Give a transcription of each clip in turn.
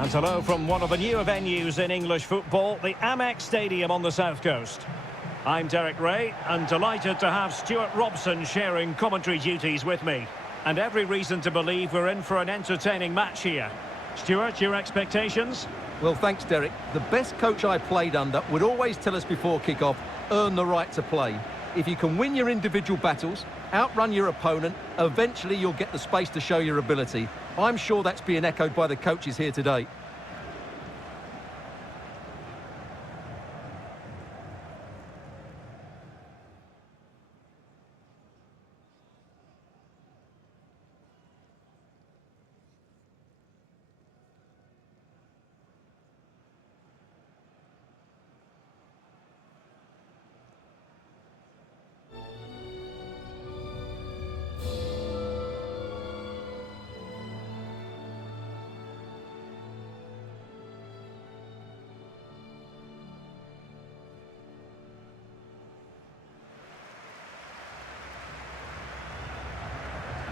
And hello from one of the newer venues in English football, the Amex Stadium on the south coast. I'm Derek Ray, and delighted to have Stuart Robson sharing commentary duties with me. And every reason to believe we're in for an entertaining match here. Stuart, your expectations? Well, thanks, Derek. The best coach I played under would always tell us before kick-off, earn the right to play. If you can win your individual battles, outrun your opponent, eventually you'll get the space to show your ability. I'm sure that's being echoed by the coaches here today.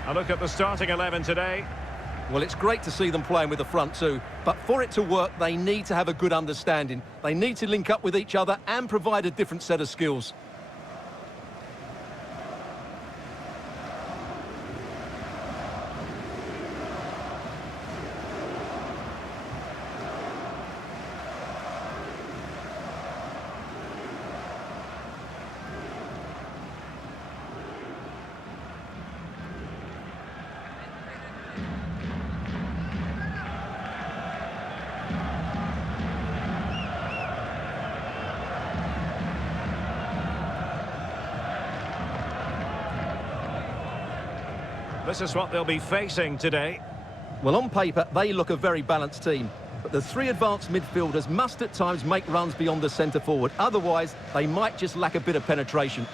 A look at the starting 11 today. Well, it's great to see them playing with the front two, but for it to work, they need to have a good understanding. They need to link up with each other and provide a different set of skills. This is what they'll be facing today. Well, on paper, they look a very balanced team. But the three advanced midfielders must at times make runs beyond the centre forward. Otherwise, they might just lack a bit of penetration.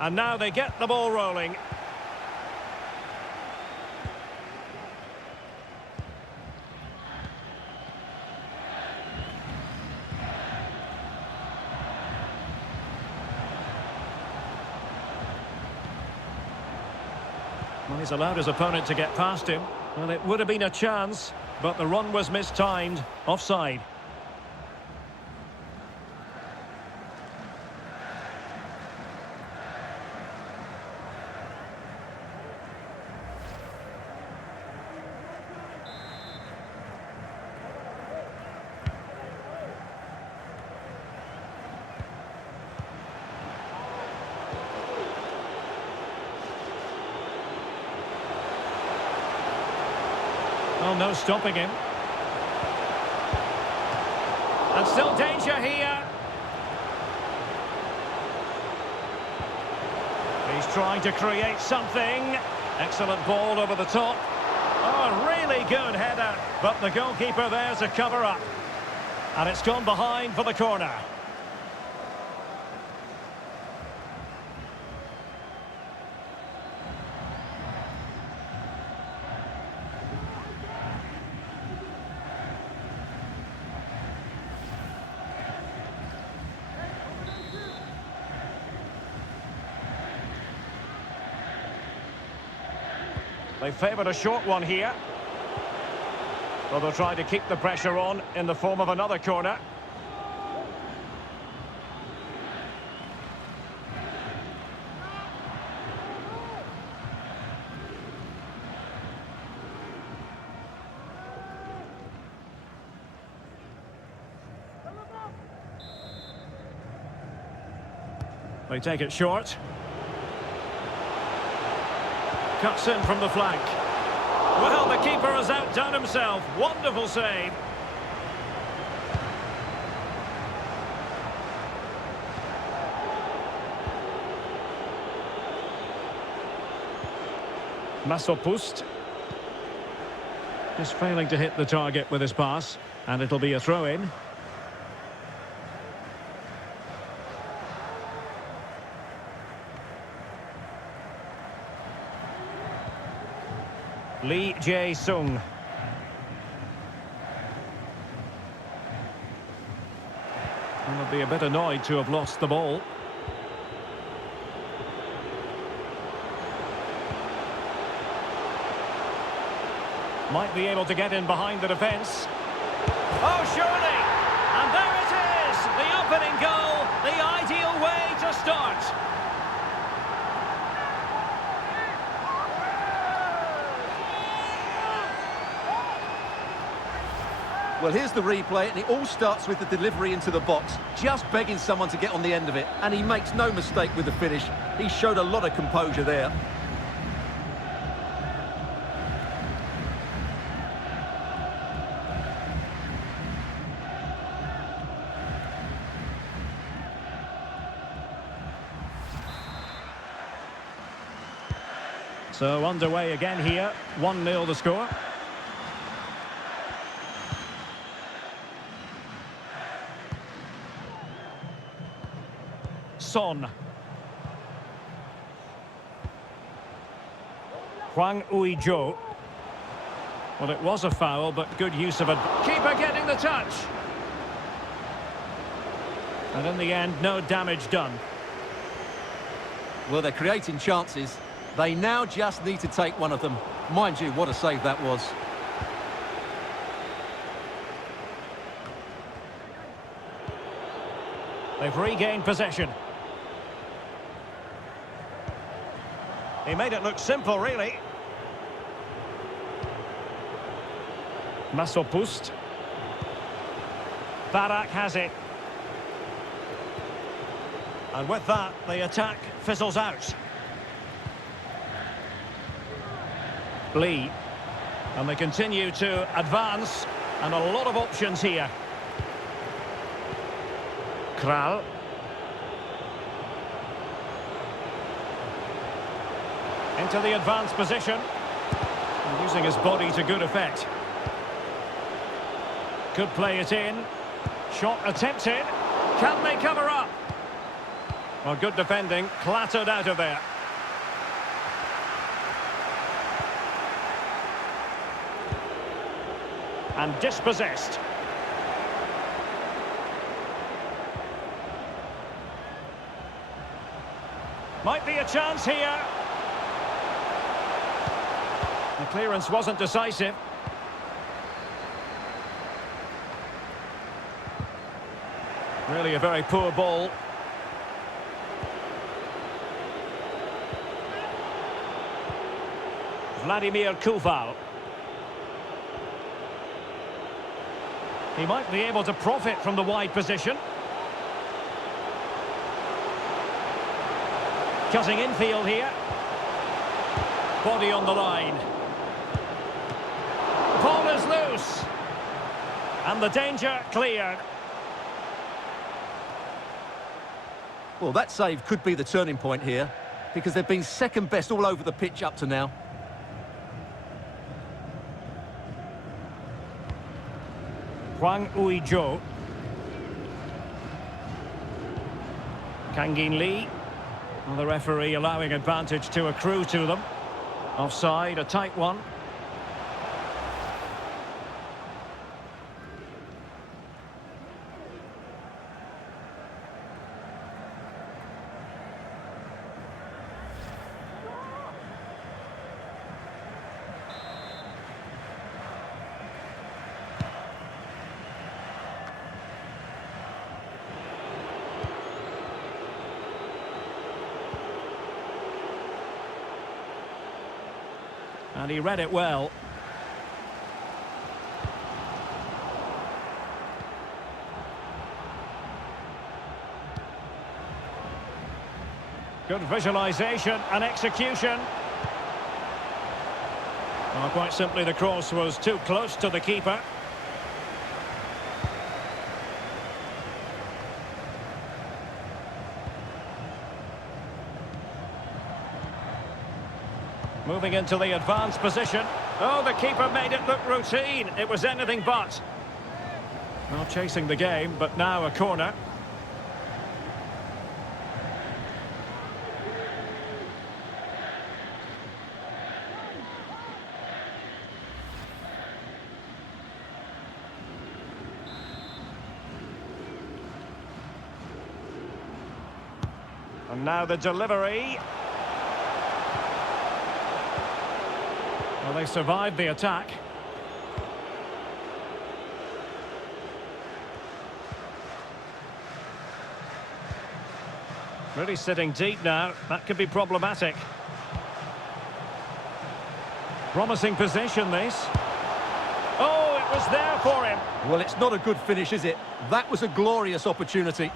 And now they get the ball rolling. Well, he's allowed his opponent to get past him. Well, it would have been a chance, but the run was mistimed. Offside. Oh, no stopping him. And still danger here. He's trying to create something. Excellent ball over the top. Oh, really good header. But the goalkeeper there to cover up. And it's gone behind for the corner. They favoured a short one here. Well, they'll try to keep the pressure on in the form of another corner. They take it short. Cuts in from the flank. Well, the keeper has outdone himself. Wonderful save. Masopust. Just failing to hit the target with his pass. And it'll be a throw-in. Lee Jae-sung. And they'll be a bit annoyed to have lost the ball. Might be able to get in behind the defence. Oh, surely! And there it is! The opening goal, the ideal way to start. Well, here's the replay, and it all starts with the delivery into the box, just begging someone to get on the end of it, and he makes no mistake with the finish. He showed a lot of composure there. So underway again here, 1-0 the score. Son. Hwang Ui-jo. Well, it was a foul, but good use of it. Keeper getting the touch. And in the end, no damage done. Well, they're creating chances. They now just need to take one of them. Mind you, what a save that was. They've regained possession. He made it look simple, really. Masopust. Barak has it. And with that, the attack fizzles out. Lee. And they continue to advance. And a lot of options here. Kral. Into the advanced position. And using his body to good effect. Could play it in. Shot attempted. Can they cover up? Well, good defending. Clattered out of there. And dispossessed. Might be a chance here. The clearance wasn't decisive. Really a very poor ball. Vladimir Koval. He might be able to profit from the wide position. Cutting infield here. Body on the line. Ball is loose. And the danger cleared. Well, that save could be the turning point here, because they've been second best all over the pitch up to now. Hwang Ui-jo. Kangin Lee. Well, the referee allowing advantage to accrue to them. Offside, a tight one. And he read it well. Good visualisation and execution. Well, quite simply, the cross was too close to the keeper. Moving into the advanced position. Oh, the keeper made it look routine. It was anything but. Well, chasing the game, but now a corner. And now the delivery. Well, they survived the attack. Really sitting deep now. That could be problematic. Promising position, this. Oh, it was there for him. Well, it's not a good finish, is it? That was a glorious opportunity.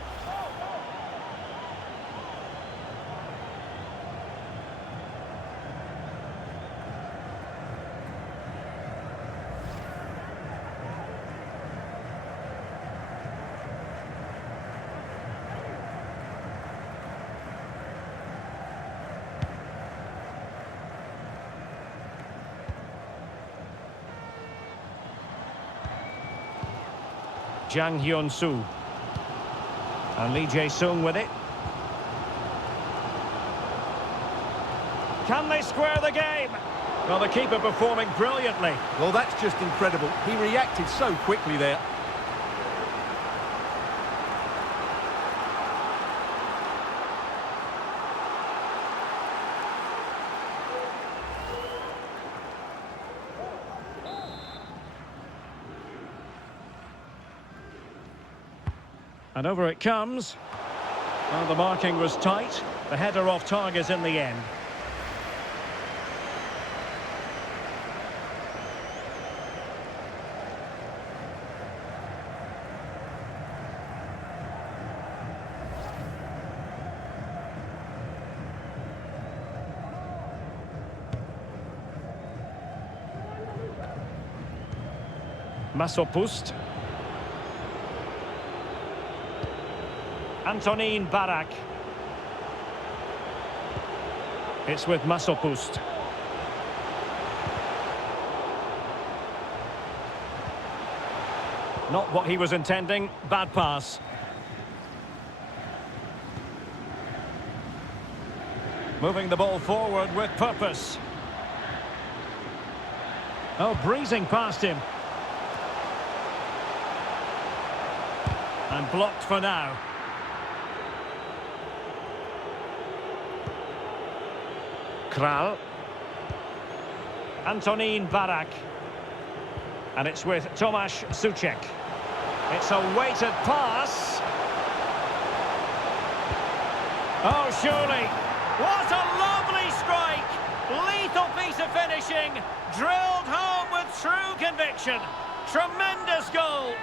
Jang Hyun-soo. And Lee Jae-sung with it. Can they square the game? Well, the keeper performing brilliantly. Well, that's just incredible. He reacted so quickly there. And over it comes. Well, the marking was tight. The header off target in the end. Masopust. Antonin Barak. It's with Masopust. Not what he was intending. Bad pass. Moving the ball forward with purpose. Oh, breezing past him. And blocked for now. Kral. Antonin Barak. And it's with Tomasz Suchek. It's a weighted pass. Oh, surely. What a lovely strike. Lethal piece of finishing. Drilled home with true conviction. Tremendous goal.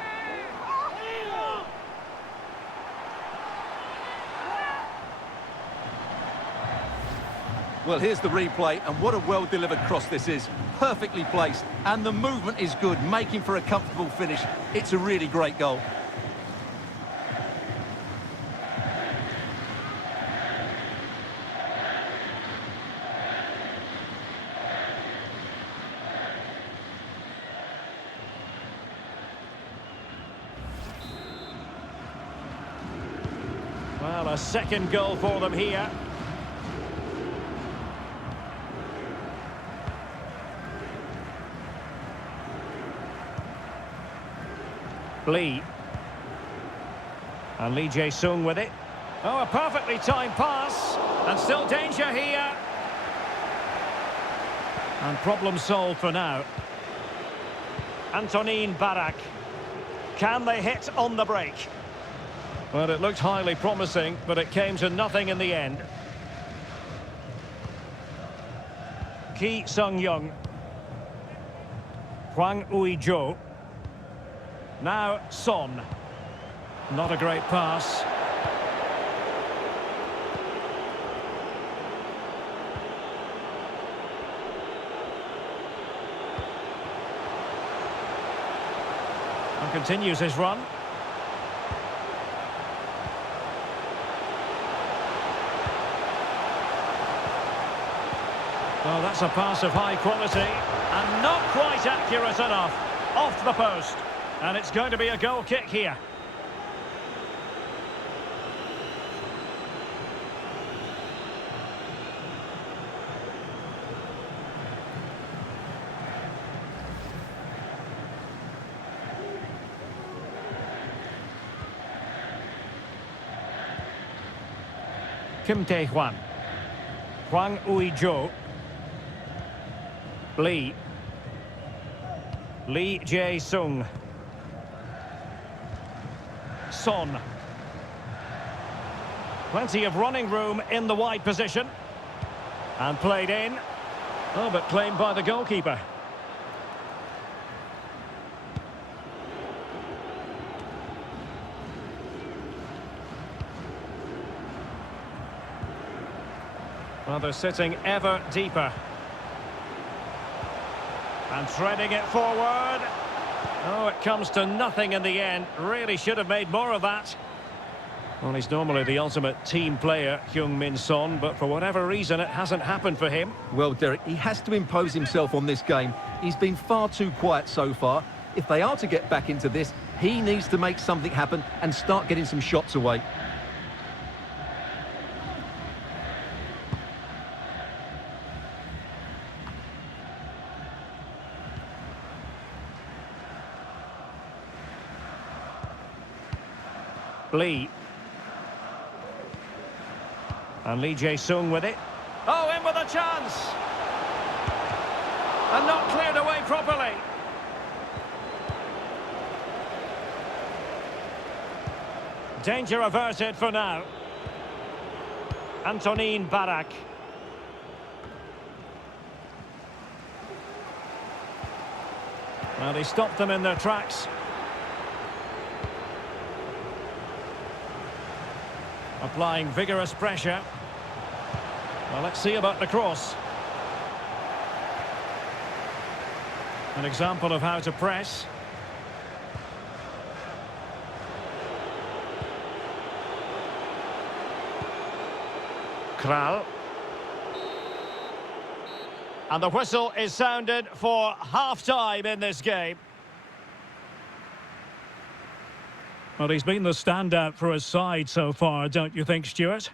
Well, here's the replay, and what a well-delivered cross this is. Perfectly placed, and the movement is good, making for a comfortable finish. It's a really great goal. Well, a second goal for them here. Lee. And Lee Jae-sung with it. Oh, a perfectly timed pass. And still danger here. And problem solved for now. Antonin Barak. Can they hit on the break? Well, it looked highly promising, but it came to nothing in the end. Ki Sung-young. Hwang Ui-jo. Now Son. Not a great pass. And continues his run. Oh, that's a pass of high quality and not quite accurate enough. Off the post. And it's going to be a goal kick here. Kim Tae-hwan. Hwang Ui-jo. Lee. Lee Jae-sung. Son. Plenty of running room in the wide position. And played in. Oh, but claimed by the goalkeeper. Well, they're sitting ever deeper. And threading it forward. Oh, it comes to nothing in the end. Really should have made more of that. Well, he's normally the ultimate team player, Heung-min Son, but for whatever reason, it hasn't happened for him. Well, Derek, he has to impose himself on this game. He's been far too quiet so far. If they are to get back into this, he needs to make something happen and start getting some shots away. Lee. And Lee Jae-sung with it. Oh, in with a chance! And not cleared away properly. Danger averted for now. Antonin Barak. Well, he stopped them in their tracks. Applying vigorous pressure. Well, let's see about the cross. An example of how to press. Kral. And the whistle is sounded for half-time in this game. Well, he's been the standout for his side so far, don't you think, Stuart?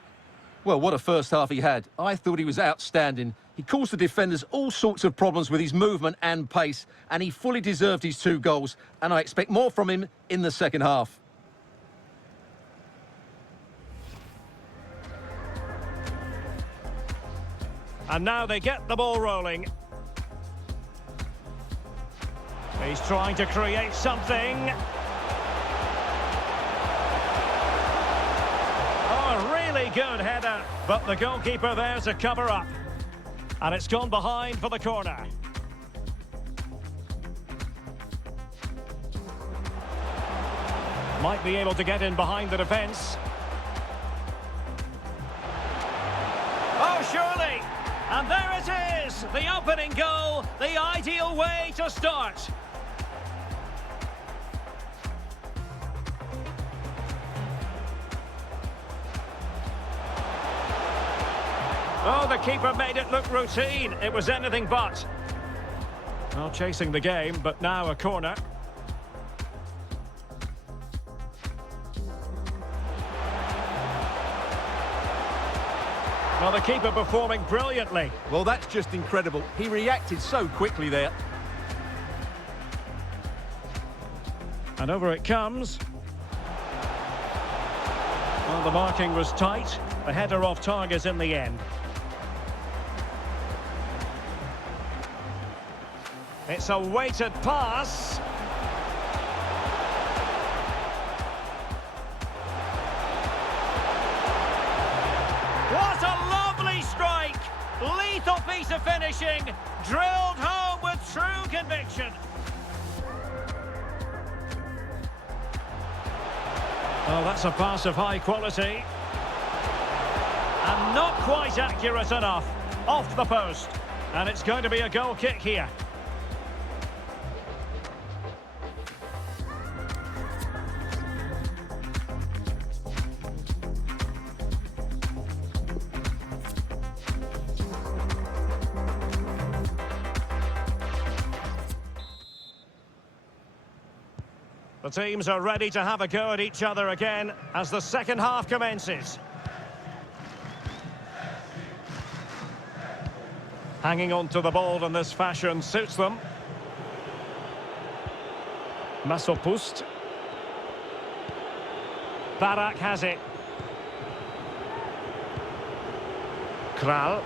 Well, what a first half he had. I thought he was outstanding. He caused the defenders all sorts of problems with his movement and pace, and he fully deserved his 2 goals, and I expect more from him in the second half. And now they get the ball rolling. He's trying to create something. Oh, a really good header, but the goalkeeper there to cover up. And it's gone behind for the corner. Might be able to get in behind the defence. Oh, surely! And there it is! The opening goal, the ideal way to start. Oh, the keeper made it look routine. It was anything but. Well, chasing the game, but now a corner. Well, the keeper performing brilliantly. Well, that's just incredible. He reacted so quickly there. And over it comes. Well, the marking was tight. The header off target in the end. It's a weighted pass. What a lovely strike! Lethal piece of finishing, drilled home with true conviction. Oh, that's a pass of high quality. And not quite accurate enough. Off the post. And it's going to be a goal kick here. The teams are ready to have a go at each other again as the second half commences. Hanging on to the ball in this fashion suits them. Masopust. Barak has it. Kral.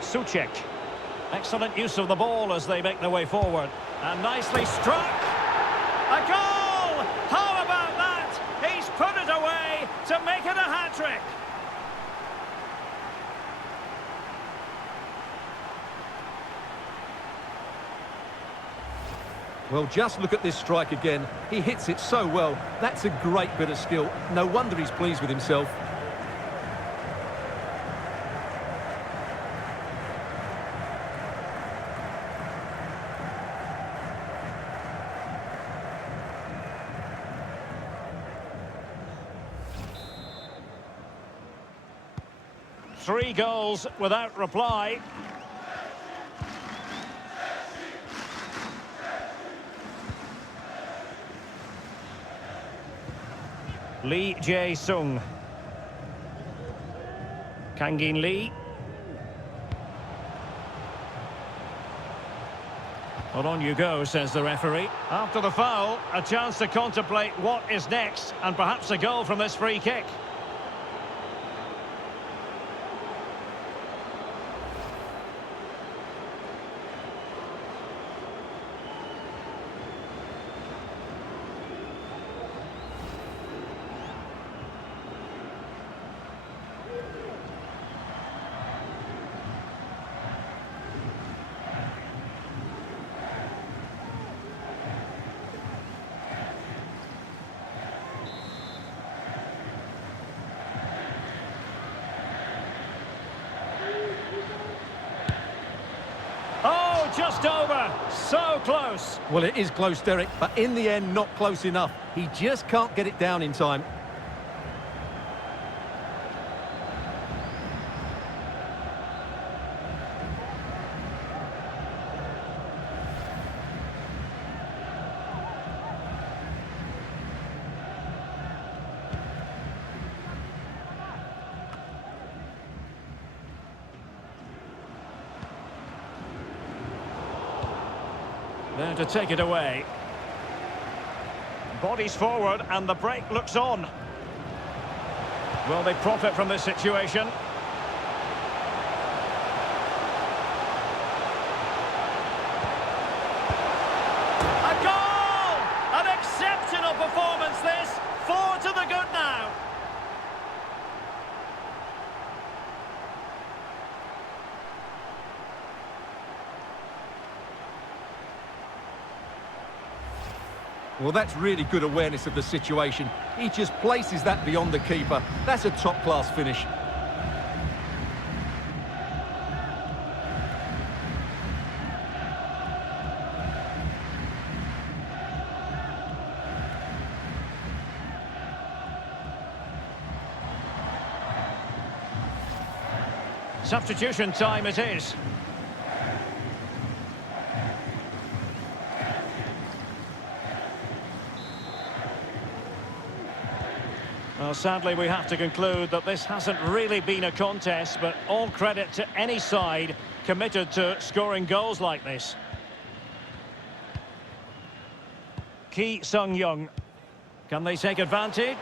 Suchek. Excellent use of the ball as they make their way forward. And nicely struck. A goal! How about that? He's put it away to make it a hat-trick. Well, just look at this strike again. He hits it so well. That's a great bit of skill. No wonder he's pleased with himself. Three goals without reply. Lee Jae-sung. Kangin Lee. Well, on you go, says the referee. After the foul, a chance to contemplate what is next, and perhaps a goal from this free kick. Just over, so close. Well, it is close, Derek, but in the end, not close enough. He just can't get it down in time. There to take it away. Bodies forward and the break looks on. Will they profit from this situation? A goal! An exceptional performance this. 4 to the good now. Well, that's really good awareness of the situation. He just places that beyond the keeper. That's a top-class finish. Substitution time it is. Well, sadly, we have to conclude that this hasn't really been a contest, but all credit to any side committed to scoring goals like this. Ki Sung-young. Can they take advantage?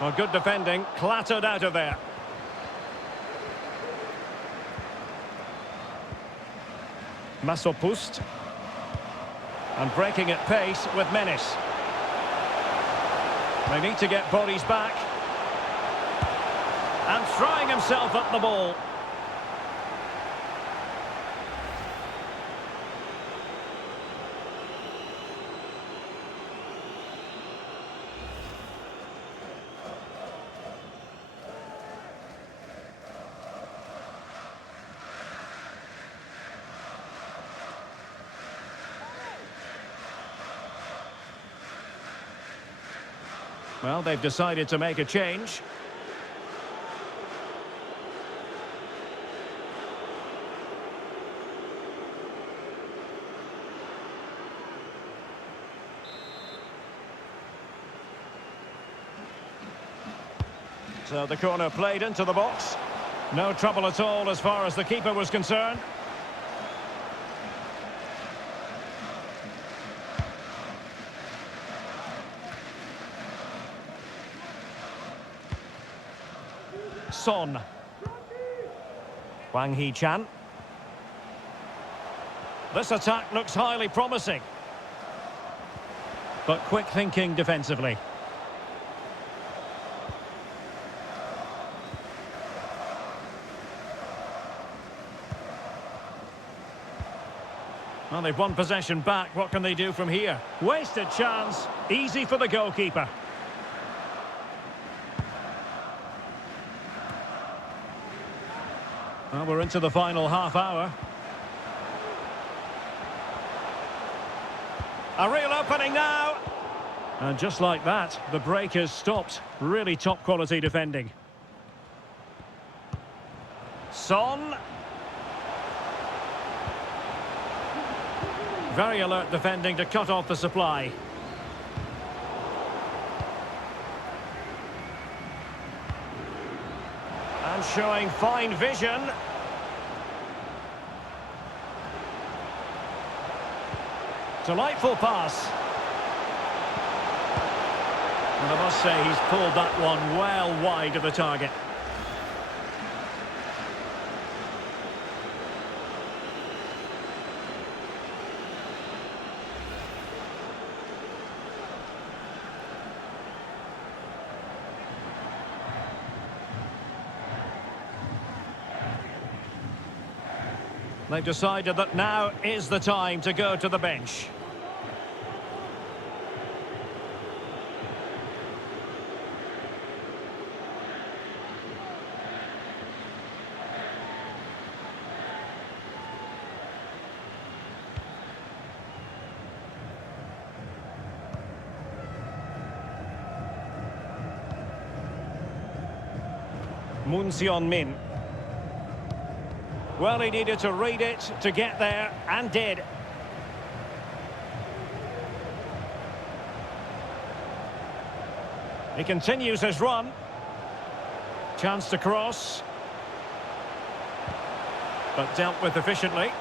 Well, good defending, clattered out of there. Masopust. And breaking at pace with menace. They need to get bodies back. And throwing himself at the ball. Well, they've decided to make a change. So the corner played into the box. No trouble at all as far as the keeper was concerned. Son. Wang Hee-chan. This attack looks highly promising. But quick thinking defensively. Well, they've won possession back. What can they do from here? Wasted chance. Easy for the goalkeeper. Well, we're into the final half hour. A real opening now. And just like that, the break has stopped. Really top quality defending. Son. Very alert defending to cut off the supply. And showing fine vision. Delightful pass. And I must say he's pulled that one well wide of the target. They've decided that now is the time to go to the bench. Moon Seon-min. Well, he needed to read it to get there, and did. He continues his run. Chance to cross. But dealt with efficiently.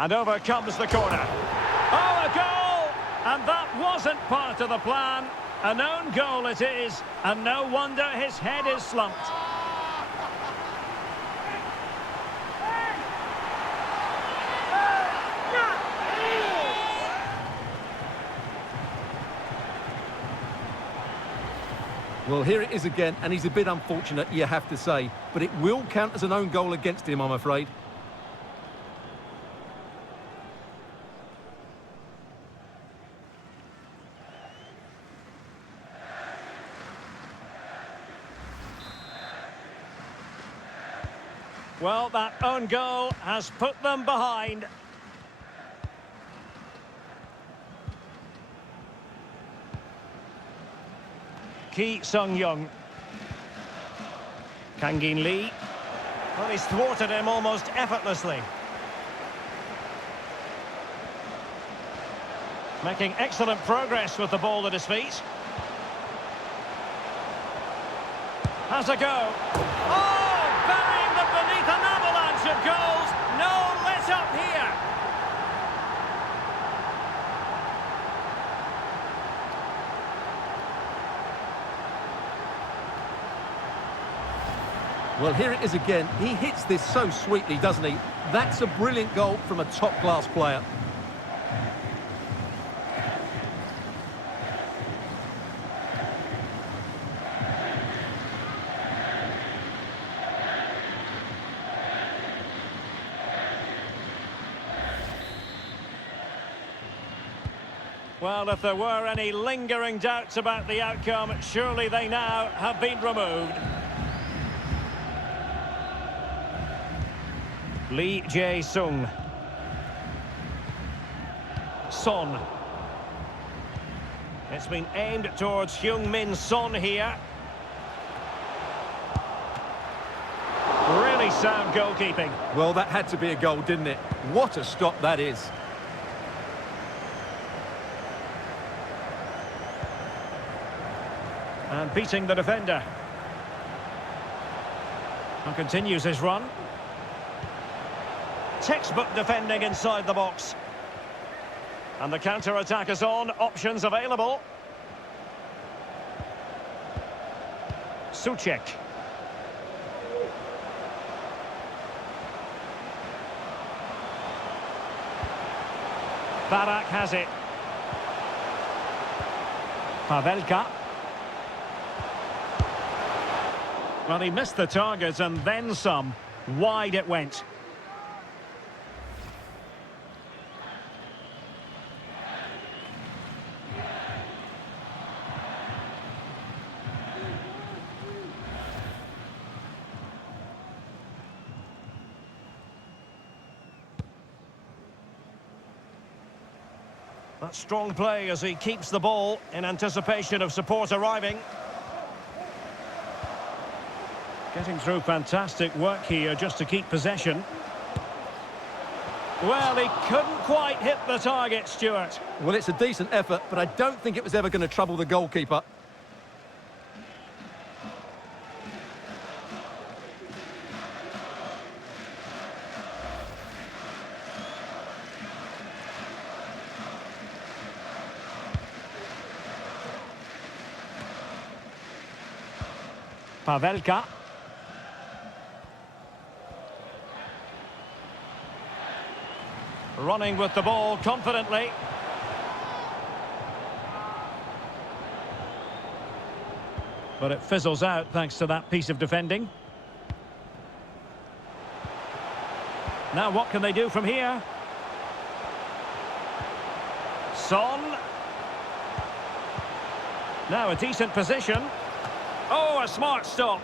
And over comes the corner. Oh, a goal! And that wasn't part of the plan. An own goal it is, and no wonder his head is slumped. Well, here it is again, and he's a bit unfortunate, you have to say. But it will count as an own goal against him, I'm afraid. Well, that own goal has put them behind. Ki Sung-young. Kang-in Lee. Well, he's thwarted him almost effortlessly. Making excellent progress with the ball at his feet. Has a go. Oh, burying them beneath an avalanche of goals. No let up here. Well, here it is again. He hits this so sweetly, doesn't he? That's a brilliant goal from a top-class player. Well, if there were any lingering doubts about the outcome, surely they now have been removed. Lee Jae-sung. Son. It's been aimed towards Heung-min Son here. Really sound goalkeeping. Well, that had to be a goal, didn't it? What a stop that is. And beating the defender. And continues his run. Textbook defending inside the box. And the counter-attack is on. Options available. Souček. Barak has it. Pavelka. Well, he missed the target and then some. Wide it went. That's strong play as he keeps the ball in anticipation of support arriving. Getting through fantastic work here just to keep possession. Well, he couldn't quite hit the target, Stuart. Well, it's a decent effort, but I don't think it was ever going to trouble the goalkeeper. Pavelka. Running with the ball confidently. But it fizzles out thanks to that piece of defending. Now what can they do from here? Son. Now a decent position. Oh, a smart stop.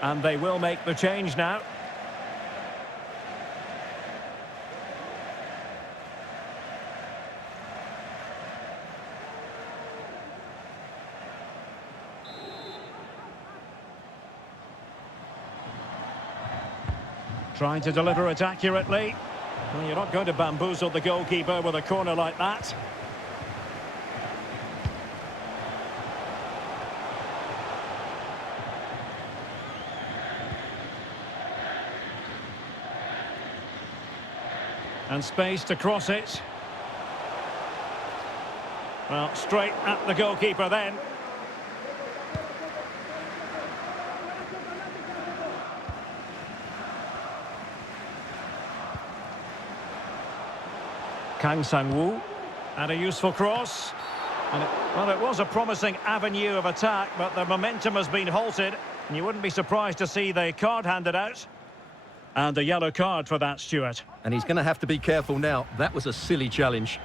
And they will make the change now. Trying to deliver it accurately. Well, you're not going to bamboozle the goalkeeper with a corner like that. And space to cross it. Well, straight at the goalkeeper then. Kang Sang-woo. And a useful cross. And it was a promising avenue of attack, but the momentum has been halted. And you wouldn't be surprised to see the card handed out. And a yellow card for that, Stuart. And he's going to have to be careful now. That was a silly challenge.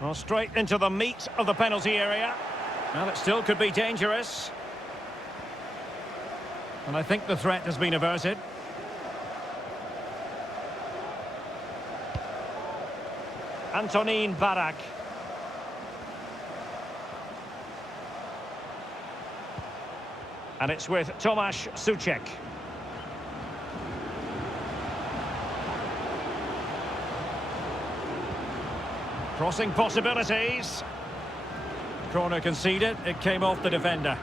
Well, straight into the meat of the penalty area. Well, it still could be dangerous. And I think the threat has been averted. Antonin Barak. And it's with Tomasz Souček. Crossing possibilities. Corner conceded. It came off the defender.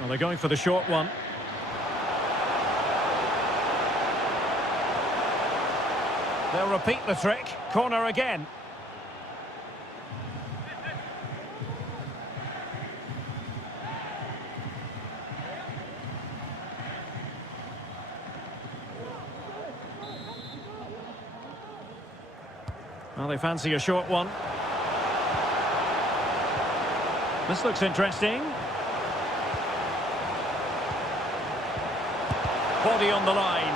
Well, they're going for the short one. They'll repeat the trick. Corner again. Well, they fancy a short one. This looks interesting. Body on the line.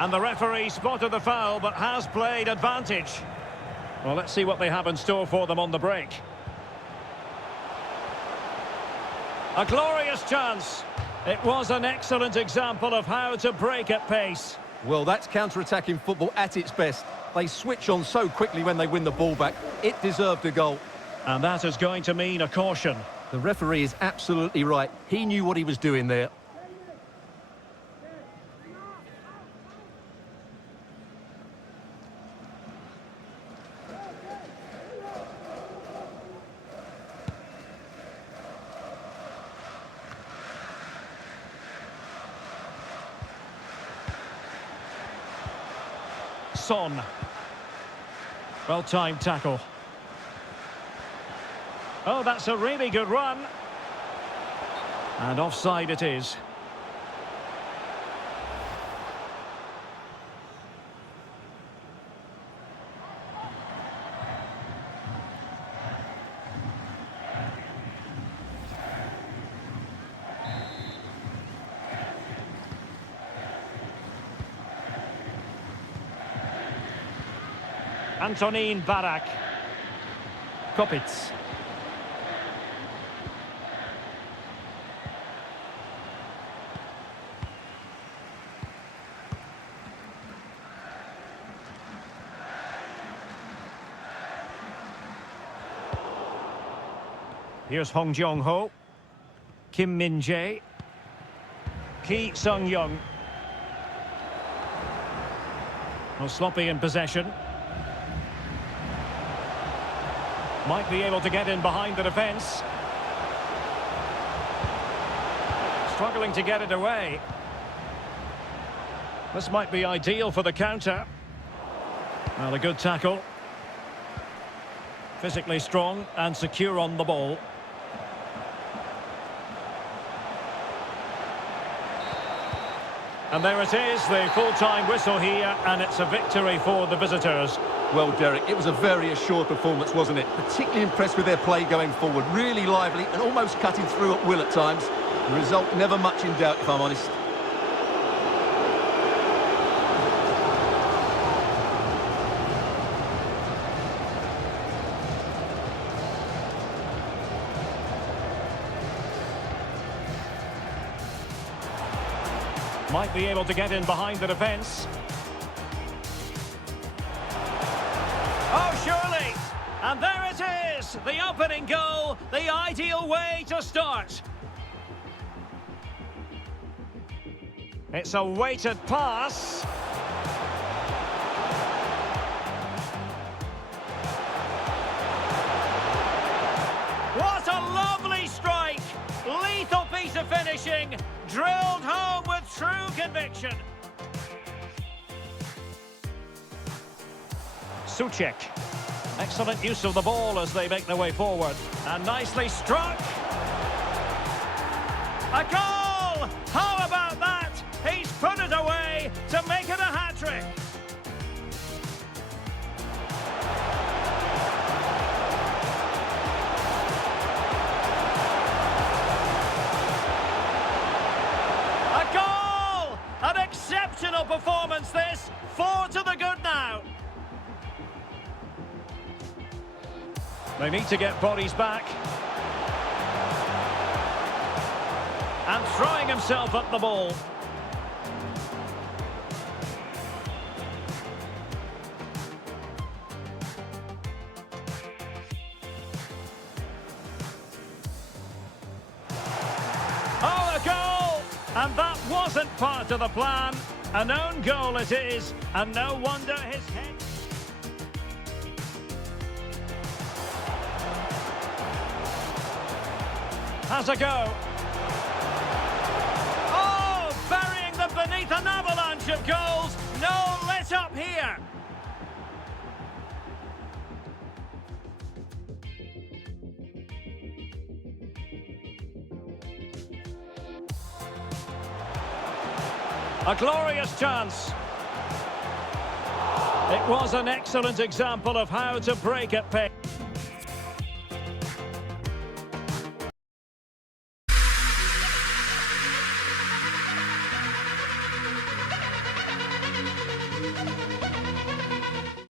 And the referee spotted the foul, but has played advantage. Well, let's see what they have in store for them on the break. A glorious chance. It was an excellent example of how to break at pace. Well, that's counter-attacking football at its best. They switch on so quickly when they win the ball back. It deserved a goal. And that is going to mean a caution. The referee is absolutely right. He knew what he was doing there. Son. Well-timed tackle. Oh, that's a really good run. And offside it is. Antonin Barak. Kopitz. Here's Hong Jong-ho. Kim Min-jae. Ki Sung-young. Well, sloppy in possession. Might be able to get in behind the defence. Struggling to get it away. This might be ideal for the counter. Well, a good tackle. Physically strong and secure on the ball. And there it is, the full-time whistle here, and it's a victory for the visitors. Well, Derek, it was a very assured performance, wasn't it? Particularly impressed with their play going forward. Really lively and almost cutting through at will at times. The result never much in doubt, if I'm honest. Might be able to get in behind the defence. Oh, surely! And there it is! The opening goal, the ideal way to start. It's a weighted pass. What a lovely strike! Lethal piece of finishing, drilled home with true conviction. Suchek. Excellent use of the ball as they make their way forward. And nicely struck. A goal! How about that? He's put it away to make it a hat-trick. A goal! An exceptional performance this. 4 to the good now. They need to get bodies back. And throwing himself at the ball. Oh, a goal! And that wasn't part of the plan. An own goal it is, and no wonder his head... Has a go. Oh, burying them beneath an avalanche of goals. No let up here. A glorious chance. It was an excellent example of how to break at pace.